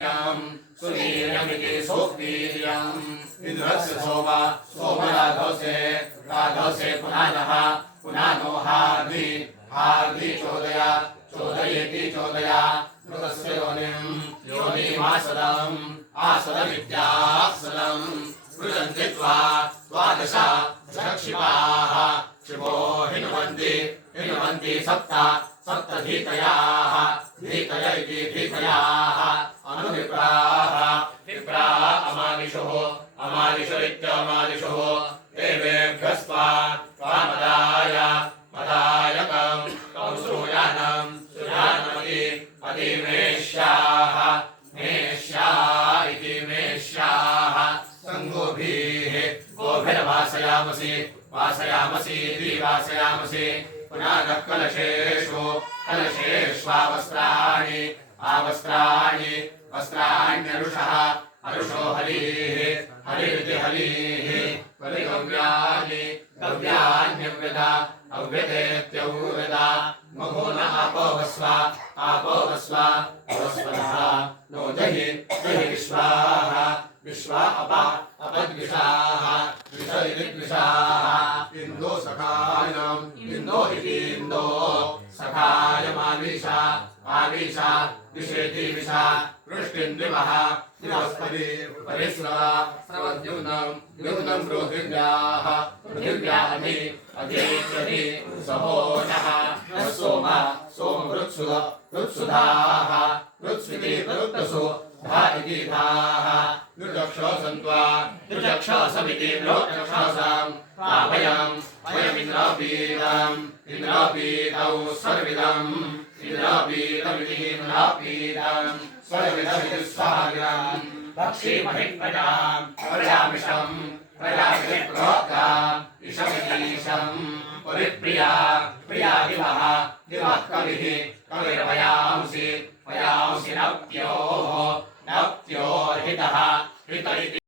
सुवीर्यमिति सुवीर्यम् इन्द्रस्य सोमा राघवसे पुनानो हार्दि चोदयेति चोदया मृतस्य योनिमासदमित्यासदम् सृजन्ति द्वादश क्षिपाः क्षिपो हिनुवन्ति सप्तधीतयाः धीतय इति धीतयाः विप्रा अमालिषुरित्यमालिषुः देवेभ्यस्त्वा मदायकं सूर्यानमति मेष्या इति मेष्याः सङ्गोभिः गोभिर्वासयामसि पुनः कलशेष्वावस्त्राण्यरुषः अरुषो हरिरिति हरिः गव्यान्यव्यदा अव्यदेत्यव्यदा मघो न आपोवस्व नो दहि विश्वा अपद्विषाः इन्दो सखायम् इन्दो इति इन्दो सखायमावीशा विषेति विषा वृष्टिन्द्रिवः बृहस्पति परिस्रवद्यूनं पृथिव्या अधि सहोनः सोमवृत्सुधाः वृत्स्विति वृत्तसु धा इति धाः नृचक्षसमिति नृचक्षसाम् वयमिन्द्रपीतौ सर्विदम् इन्द्रपीतमिति सर्विदमिति स्वाहाग्रम् भक्षीमहि प्रजामिषम् इषमितीशम् परिप्रिया दिवः कविर्वयांसि नव्योर्हितः हित इति